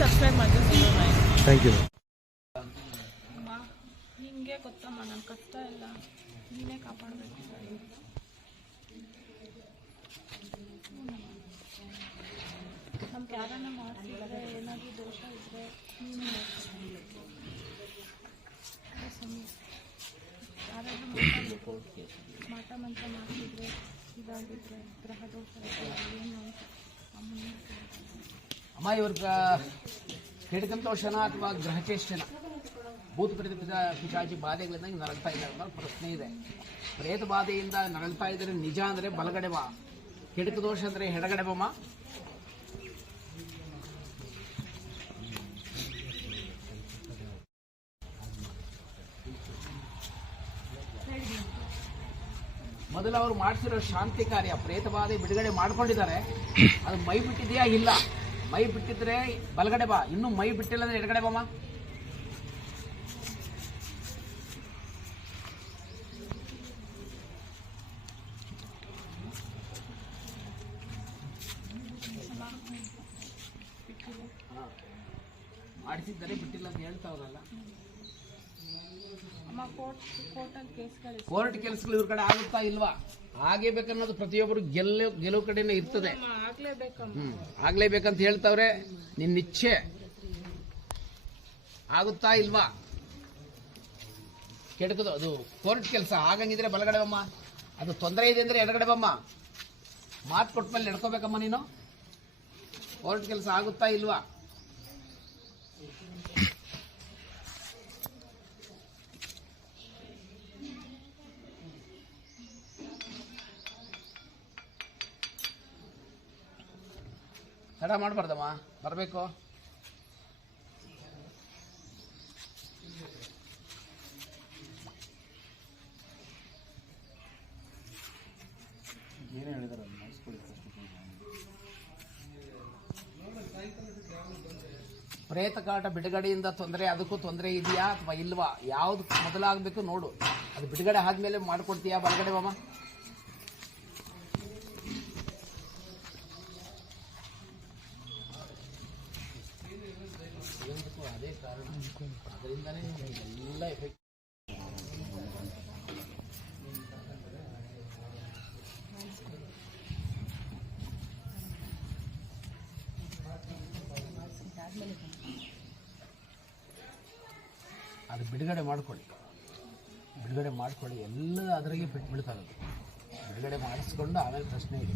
Subscribe ಮಾಡಿ. Thank you. ನಿಮಗೆ ಗೊತ್ತಮ್ಮ ನನ್ನ ಕಷ್ಟ ಎಲ್ಲ ನೀನೇ ಕಾಪಾಡಬೇಕು. ನಮ್ಗೆ ಯಾರನ್ನ ಮಾಡಿಸಿದ್ರೆ ಏನಾದರೂ ದೋಷ ಇದ್ದರೆ ನೀನು ಯಾರಾದರೂ ಮಾತಾಡಬೇಕು. ಮಾಟ ಮಂತ್ರ ಮಾಡಿಸಿದ್ರೆ ಇದಾಗಿದ್ರೆ ಗ್ರಹ ದೋಷ ಏನು ಅಮ್ಮ ಇವ್ರ ಹಿಡ್ಕಂತೋಷನ ಅಥವಾ ಗ್ರಹಚೇಷ್ಟನ ಭೂತ ಪ್ರೇತ ಪಿಶಾಚಿ ಬಾಧೆಗಳಿಂದ ನರಳ್ತಾ ಇದ್ದಾರೆ ಅನ್ನೋ ಪ್ರಶ್ನೆ ಇದೆ. ಪ್ರೇತ ಬಾಧೆಯಿಂದ ನರಳ್ತಾ ಇದ್ದಾರೆ ನಿಜ ಅಂದರೆ ಬಲಗಡೆ ಬಾ, ಹಿಡಕ ದೋಷ ಅಂದರೆ ಎಡಗಡೆ ಬಮ್ಮ. ಮೊದಲು ಅವರು ಮಾಡಿಸಿರೋ ಶಾಂತಿ ಕಾರ್ಯ ಪ್ರೇತ ಬಾಧೆ ಬಿಡುಗಡೆ ಮಾಡ್ಕೊಂಡಿದ್ದಾರೆ. ಅದು ಮೈ ಬಿಟ್ಟಿದೆಯಾ ಇಲ್ಲ? ಮೈ ಬಿಟ್ಟಿದ್ರೆ ಬಲಗಡೆ ಬಾ, ಇನ್ನೂ ಮೈ ಬಿಟ್ಟಿಲ್ಲ ಅಂದ್ರೆ ಎಡಗಡೆ ಬಾಮ. ಮಾಡಿಸಿದ್ದಾರೆ ಬಿಟ್ಟಿಲ್ಲ ಅಂತ ಹೇಳ್ತಾವ್ರಲ್ಲ. ಕೋರ್ಟ್ ಕೆಲಸಗಳು ಇವ್ರ ಕಡೆ ಆಗುತ್ತಾ ಇಲ್ವಾ? ಆಗೇಬೇಕನ್ನೋದು ಪ್ರತಿಯೊಬ್ಬರು ಗೆಲುವು ಕಡೆನೇ ಇರ್ತದೆ. ಆಗ್ಲೇಬೇಕಂತ ಹೇಳ್ತಾವ್ರೆ. ನಿನ್ನ ಇಚ್ಛೆ ಆಗುತ್ತಾ ಇಲ್ವಾ? ಕೆಡಕದು ಅದು ಕೋರ್ಟ್ ಕೆಲಸ ಆಗಂಗಿದ್ರೆ ಬಲಗಡೆ ಬಮ್ಮ, ಅದು ತೊಂದರೆ ಇದೆ ಅಂದ್ರೆ ಎಡಗಡೆ ಬಮ್ಮ. ಮಾತು ಕೊಟ್ಟ ಮೇಲೆ ನಡ್ಕೋಬೇಕಮ್ಮ ನೀನು. ಕೋರ್ಟ್ ಕೆಲಸ ಆಗುತ್ತಾ ಇಲ್ವಾ? ತಡ ಮಾಡಬಾರ್ದಮ್ಮ, ಬರಬೇಕು. ಏನು ಹೇಳಿದಾರೆ ಪ್ರೇತ ಕಾಟ ಬಿಡುಗಡೆಯಿಂದ ತೊಂದರೆ, ಅದಕ್ಕೂ ತೊಂದರೆ ಇದೆಯಾ ಅಥವಾ ಇಲ್ವಾ? ಯಾವ್ದು ಮೊದಲಾಗಬೇಕು ನೋಡು. ಅದು ಬಿಡುಗಡೆ ಆದ್ಮೇಲೆ ಮಾಡ್ಕೊಡ್ತೀಯಾ? ಬಲಗಡೆ ಬಾಮ. ಅದೇ ಕಾರಣ, ಅದರಿಂದನೇ ಎಲ್ಲ ಎಫೆಕ್ಟ್. ಅದು ಬಿಡುಗಡೆ ಮಾಡ್ಕೊಳ್ಳಿ, ಬಿಡುಗಡೆ ಮಾಡ್ಕೊಳ್ಳಿ. ಎಲ್ಲ ಅದರಾಗೆ ಬಿಟ್ಟು ಬೀಳ್ತಾರೆ. ಬಿಡುಗಡೆ ಮಾಡಿಸ್ಕೊಂಡು ಆಮೇಲೆ ಪ್ರಶ್ನೆ ಇದೆ.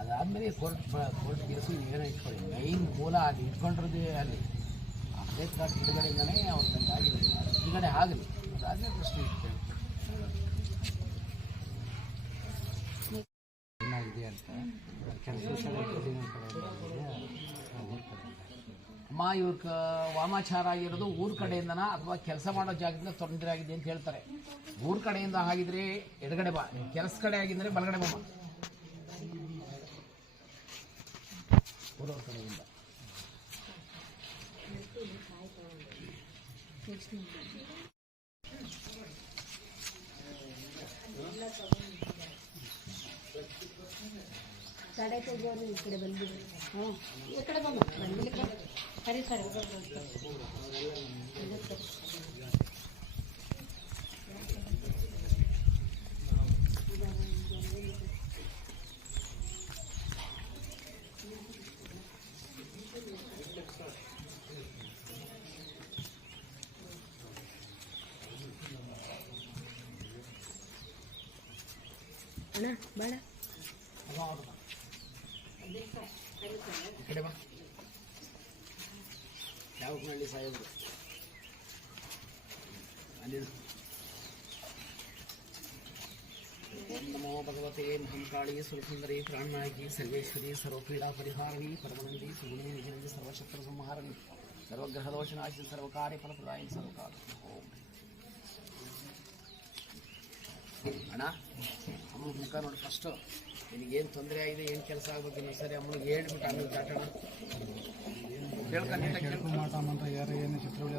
ಅದಾದಮೇಲೆ ಕೋರ್ಟ್ ಕೇಸು ಏನೋ ಇಟ್ಕೊಳ್ಳಿ. ಮೈನ್ ಮೂಲ ಅದು ಇಟ್ಕೊಂಡಿರೋದೇ ಅಲ್ಲಿ ಅದೇ ಕಾರ್ಡ್ ಬಿಡುಗಡೆಯಿಂದನೇ ಅವ್ರ ತಂದೆ ಆಗಿದೆ. ಬಿಡುಗಡೆ ಆಗಲಿ, ಅದಾದಮೇಲೆ ಪ್ರಶ್ನೆ ಇಟ್ಟು ಏನಾಗಿದೆ ಅಂತ ಕೆಲಸ. ಅಮ್ಮ ಇವ್ರ ವಾಮಾಚಾರ ಆಗಿರೋದು ಊರ ಕಡೆಯಿಂದನ ಅಥವಾ ಕೆಲಸ ಮಾಡೋ ಜಾಗದಿಂದ ತೊಂದರೆ ಆಗಿದೆ ಅಂತ ಹೇಳ್ತಾರೆ. ಊರ ಕಡೆಯಿಂದ ಆಗಿದ್ರೆ ಎಡಗಡೆ ಬಾ, ಕೆಲಸ ಕಡೆ ಆಗಿದ್ರೆ ಬಲಗಡೆ ಬಮ್ಮ. ಊರವ್ರ ಕಡೆಯಿಂದ ಕಡೆ ತೆಗೋರು ಈ ಕಡೆ ಬಂದ್ಬಿಡಿ. ಹ್ಞೂ ಈ ಕಡೆ ಬಂದು ಬಂದಿಲ್ಲ. ಸರಿ ಸರಿ ಅಣ್ಣ ಬೇಡ ಕಡೆ ಬಾ. ಯಾವ ನಳ್ಳಿ ಸಾಯೋದು ಅಲ್ಲಿ. ನಮೋ ಭಗವತೆ ಮಹಂಕಾಳಿ ಸುರಸುಂದರಿ ಪ್ರಾಣನಾಯಕಿ ಸರ್ವೇಶ್ವರಿ ಸರ್ವಪೀಡಾ ಪರಿಹಾರಣಿ ಪರಮನಂದಿ ಸುಗುಣಿ ನಿಜನಂದಿ ಸರ್ವಶಕ್ತರ ಸಂಹಾರಣಿ ಸರ್ವಗ್ರಹ ದೋಷನಾಶಿ ಸರ್ವಕಾರ್ಯ ಫಲಪ್ರದಾಯಿ ಸರ್ವಕಾಲ. ಅಣ್ಣ ಅಮ್ಮ ಮುಖ ನೋಡಿ ಫಸ್ಟು. ನಿನಗೇನು ತೊಂದರೆ ಆಗಿದೆ, ಏನು ಕೆಲಸ ಆಗ್ಬೇಕು ಇನ್ನೊಂದು ಸರಿ ಅಮ್ಮನಿಗೆ ಹೇಳ್ಬಿಟ್ಟು ಆಮೇಲೆ ಚಾಟೋಣ. ಮಾಟ ಮಂತ್ರ ಯಾರು ಏನು ಚಿತ್ರಗಳು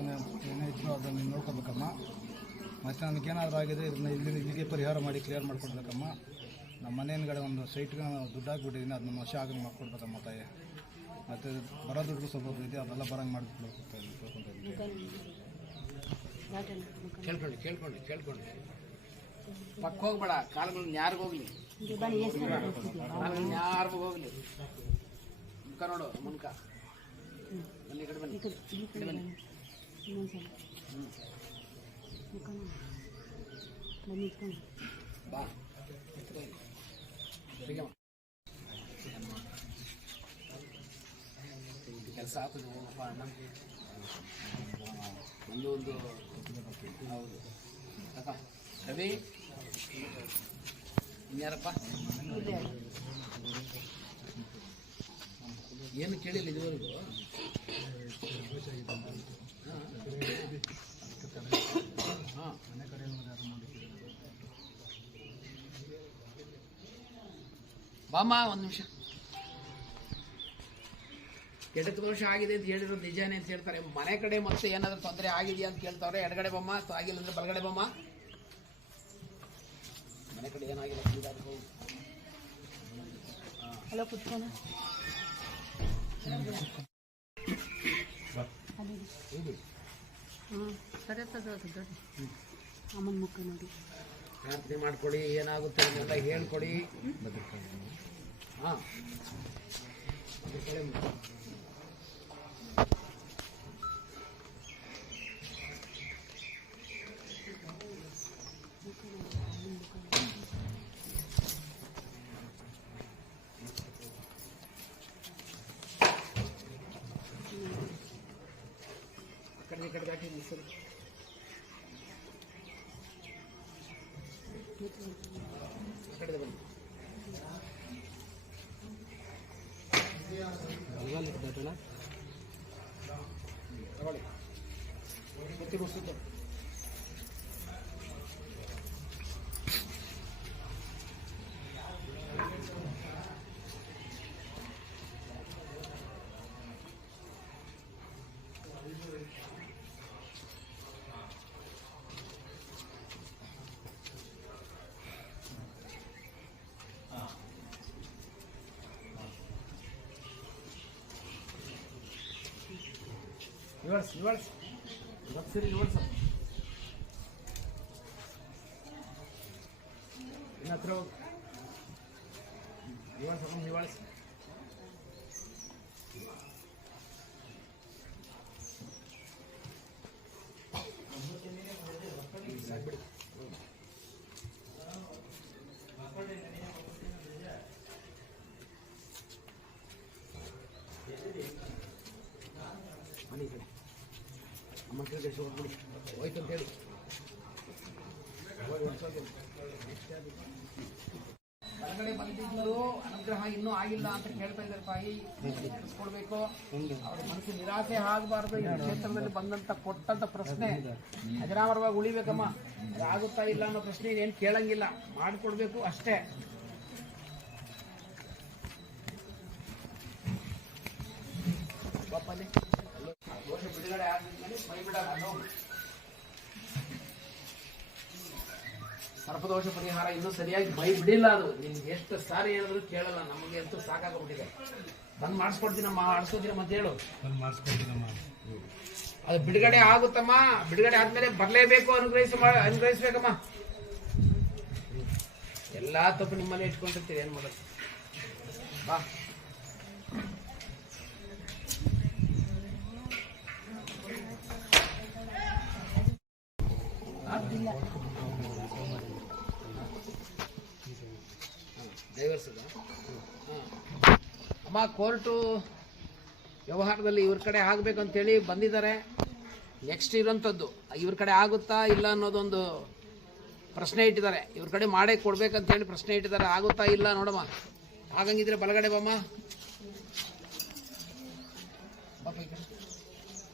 ಏನೇ ಇದ್ರು ಅದನ್ನು ನೋಡ್ಕೋಬೇಕಮ್ಮ. ಮತ್ತು ನನಗೇನಾದರೂ ಆಗಿದೆ ಇದನ್ನ ಇಲ್ಲಿಗೆ ಪರಿಹಾರ ಮಾಡಿ ಕ್ಲಿಯರ್ ಮಾಡ್ಕೊಡ್ಬೇಕಮ್ಮ. ನಮ್ಮ ಮನೆ ಹಿಂದ್ಗಡೆ ಒಂದು ಸೈಟ್ಗೆ ದುಡ್ಡು ಹಾಕ್ಬಿಟ್ಟಿದ್ದೀನಿ, ಅದನ್ನ ವಶ ಆಗಂಗೆ ಮಾಡ್ಕೊಡ್ಬೇಕಮ್ಮ ತಾಯಿ. ಮತ್ತು ಬರೋ ದುಡ್ಡು ಸ್ವಲ್ಪ ಇದೆ, ಅದೆಲ್ಲ ಬರೋಂಗೆ ಮಾಡಿಬಿಟ್ಟು ಕೇಳ್ಕೊಳ್ಳಿ ಪಕ್ಕ ಹೋಗ್ಬೇಡ, ಕಾಲುಗಳನ್ನ ಯಾರಿಗೂ ಹೋಗ್ಲಿ, ಕಾಲುಗಳನ್ನ ಯಾರಿಗೂ ಹೋಗ್ಲಿ. ಮುಖ ನೋಡು, ಮುನ್ಕ ಬನ್ನಿ, ಕಡೆ ಬನ್ನಿ, ಕಡೆ ಬನ್ನಿ. ಬಾ ಕೆಲಸ ಆಗ್ತದೆ ಹೋಗಪ್ಪ ಅಣ್ಣ. ಒಂದು ಹೌದು ಅಪ್ಪ ರವಿ, ಇನ್ಯಾರಪ್ಪ ಏನು ಕೇಳಿಲ್ಲ ಇದುವರೆಗೂ? ಹಾಂ ಬಾಮ್ಮ ಒಂದು ನಿಮಿಷ. ಎಡಕ್ಕೆ ದೋಷ ಆಗಿದೆ ಅಂತ ಹೇಳಿರೋದು ನಿಜಾನೇ ಅಂತ ಹೇಳ್ತಾರೆ. ಮನೆ ಕಡೆ ಮತ್ತೆ ಏನಾದರೂ ತೊಂದರೆ ಆಗಿದೆಯಾ ಅಂತ ಕೇಳ್ತಾವ್ರೆ. ಎಡಗಡೆ ಬಮ್ಮ, ಆಗಿಲ್ಲ ಅಂದ್ರೆ ಬಲಗಡೆ ಬಮ್ಮ. ಮನೆ ಕಡೆ ಏನಾಗಿಲ್ಲ ಹಲೋ ಕುತ್ಕೋಣ. ಸರಿ ಅಮ್ಮನ ಮುಖ ನೋಡಿ ಪ್ರಾರ್ಥನೆ ಮಾಡ್ಕೊಡಿ, ಏನಾಗುತ್ತೆ ಅಂತ ಹೇಳ್ಕೊಡಿ. ಹಾಂ ಕಡೆ ದಾಟಿ ನಿಲ್ಲಿಸೋದು. ಕಡೆ ಬನ್ನಿ, ತಗೊಳ್ಳಿ, ಗೊತ್ತಿರೋದು ರಿವರ್ಸ್ ಇನ್ನ ಹತ್ರ ಹೋಗಿ ರಿವರ್ಸ್ ಸಾಕ್ಬಿಡಿ. ಬನ್ನಿ ಕಡೆ ಅಮ್ಮ ಕಡೆ ಹೋಗ್ಬಿಡಿ, ಹೋಯ್ತು ಅಂತ ಹೇಳಿ ಹೊರಗಡೆ ಬಂದಿದ್ದರು. ಅನುಗ್ರಹ ಇನ್ನೂ ಆಗಿಲ್ಲ ಅಂತ ಕೇಳ್ತಾ ಇದ್ದಾರೆ ತಾಯಿ, ಕೊಡ್ಬೇಕು. ಅವ್ರ ಮನಸ್ಸು ನಿರಾಸೆ ಆಗಬಾರ್ದು. ಈ ಕ್ಷೇತ್ರದಲ್ಲಿ ಬಂದಂತ ಕೊಟ್ಟಂತ ಪ್ರಶ್ನೆ ಅಜರಾಮರವಾಗಿ ಉಳಿಬೇಕಮ್ಮ. ಆಗುತ್ತಾ ಇಲ್ಲ ಅನ್ನೋ ಪ್ರಶ್ನೆ ಏನು ಕೇಳಂಗಿಲ್ಲ, ಮಾಡಿಕೊಡ್ಬೇಕು ಅಷ್ಟೇ. ದೋಷ ಬಿಡುಗಡೆ ಆದ್ಮೇಲೆ ಸರ್ಪದೋಷ ಪರಿಹಾರ ಇನ್ನೂ ಸರಿಯಾಗಿ ಮೈ ಬಿಡಿಲ್ಲ. ಅದು ನಿಮ್ಗೆ ಎಷ್ಟು ಸಾರಿ ಹೇಳಿದ್ರು ಕೇಳಲ್ಲ. ನಮಗೆ ಅಂತೂ ಸಾಕಾಗ್ಬಿಟ್ಟಿದೆ. ಬಂದು ಮಾಡಿಸ್ಕೊಡ್ತೀನಮ್ಮ, ಮಾಡಿಸ್ಕೊತೀನ ಮತ್ತೆ ಹೇಳು. ಅದು ಬಿಡುಗಡೆ ಆಗುತ್ತಮ್ಮ. ಬಿಡುಗಡೆ ಆದ್ಮೇಲೆ ಬರಲೇಬೇಕು, ಅನುಗ್ರಹಿಸ್ಬೇಕಮ್ಮ. ಎಲ್ಲಾ ತಪ್ಪು ನಿಮ್ಮಲ್ಲಿ ಇಟ್ಕೊಂಡಿರ್ತೀವಿ, ಏನ್ ಮಾಡೋದು. ಬಾ ಅಮ್ಮ, ಕೋರ್ಟು ವ್ಯವಹಾರದಲ್ಲಿ ಇವ್ರ ಕಡೆ ಆಗ್ಬೇಕಂತೇಳಿ ಬಂದಿದ್ದಾರೆ. ನೆಕ್ಸ್ಟ್ ಇರೋಂಥದ್ದು ಇವ್ರ ಕಡೆ ಆಗುತ್ತಾ ಇಲ್ಲ ಅನ್ನೋದೊಂದು ಪ್ರಶ್ನೆ ಇಟ್ಟಿದ್ದಾರೆ. ಇವ್ರ ಕಡೆ ಮಾಡೇ ಕೊಡ್ಬೇಕಂತೇಳಿ ಪ್ರಶ್ನೆ ಇಟ್ಟಿದ್ದಾರೆ. ಆಗುತ್ತಾ ಇಲ್ಲ ನೋಡಮ್ಮ. ಆಗಂಗಿದ್ರೆ ಬಲಗಡೆ ಬಮ್ಮ.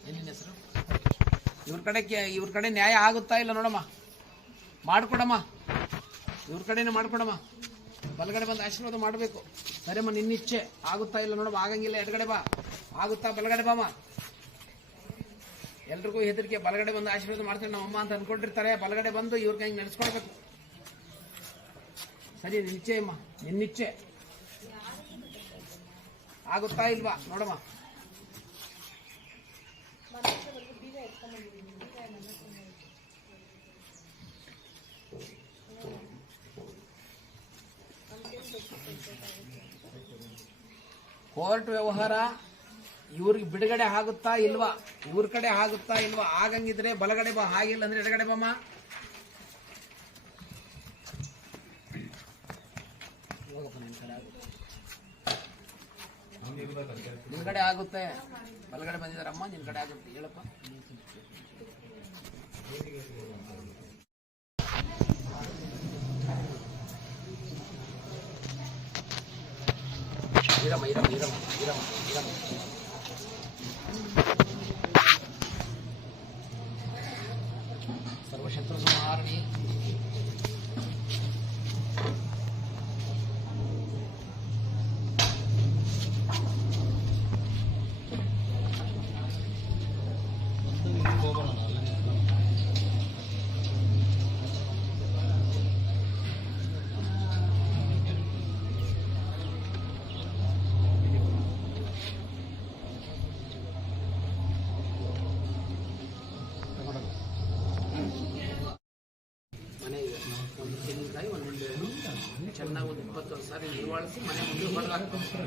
ಏನಿನ ಹೆಸರು? ಇವ್ರ ಕಡೆ ನ್ಯಾಯ ಆಗುತ್ತಾ ಇಲ್ಲ ನೋಡಮ್ಮ, ಮಾಡ್ಕೊಡಮ್ಮ. ಇವ್ರ ಕಡೆನೇ ಮಾಡ್ಕೊಡಮ್ಮ. ಬಲಗಡೆ ಬಂದು ಆಶೀರ್ವಾದ ಮಾಡಬೇಕು. ಸರಿಯಮ್ಮ, ನಿನ್ನಿಚ್ಛೆ. ಆಗುತ್ತಾ ಇಲ್ಲ ನೋಡಮ್ಮ. ಆಗಂಗಿಲ್ಲ, ಎಡಗಡೆ ಬಾ. ಆಗುತ್ತಾ? ಬಲಗಡೆ ಬಾಮ್ಮ. ಎಲ್ರಿಗೂ ಹೆದರಿಕೆ. ಬಲಗಡೆ ಬಂದು ಆಶೀರ್ವಾದ ಮಾಡ್ತಾರೆ ನಮ್ಮಮ್ಮ ಅಂತ ಅನ್ಕೊಂಡಿರ್ತಾರೆ. ಬಲಗಡೆ ಬಂದು ಇವ್ರಿಗೆ ಹಿಂಗೆ ನಡೆಸ್ಕೊಡ್ಬೇಕು. ಸರಿ, ನಿಶ್ಚಯ ಅಮ್ಮ, ನಿನ್ನಿಚ್ಛೆ. ಆಗುತ್ತಾ ಇಲ್ವಾ ನೋಡಮ್ಮ. ಕೋರ್ಟ್ ವ್ಯವಹಾರ ಇವ್ರಿಗೆ ಬಿಡುಗಡೆ ಆಗುತ್ತಾ ಇಲ್ವಾ, ಇವ್ರ ಕಡೆ ಆಗುತ್ತಾ ಇಲ್ವಾ? ಆಗಂಗಿದ್ರೆ ಬಲಗಡೆ ಬಾ, ಹಾಗಿಲ್ಲ ಅಂದ್ರೆ ಎಡಗಡೆ ಬಮ್ಮ. ನಿನ್ ಕಡೆ ಆಗುತ್ತೆ, ಬಲಗಡೆ ಬಂದಿದಾರಮ್ಮ, ನಿನ್ ಕಡೆ ಆಗುತ್ತೆ, ಹೇಳಪ್ಪ. ಇರಮ್ಮ ಇರಮ್ಮ ಇರಮ್ಮ ಇರಮ್ಮ ಇರಮ್ಮ. ಸರ್ವಶತ್ರು ಸಂಹಾರಣಿ. ಮನೆ ಒಂದು ತೆಂಗಿನಕಾಯಿ, ಒಂದು ನಿಂಬೆಹಣ್ಣು ಚೆನ್ನಾಗಿ ಒಂದು 20 ಸಾರಿ ನಿರ್ವಾಳಿಸಿ ಮನೆ ಮುಂದೆ ಹೊಡೆದಾಕ್ತಾರೆ.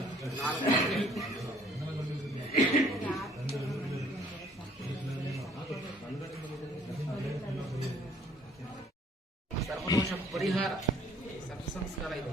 4 ಸರ್ವದೋಷ ಪರಿಹಾರ ಸರ್ವ ಸಂಸ್ಕಾರ ಇದೆ.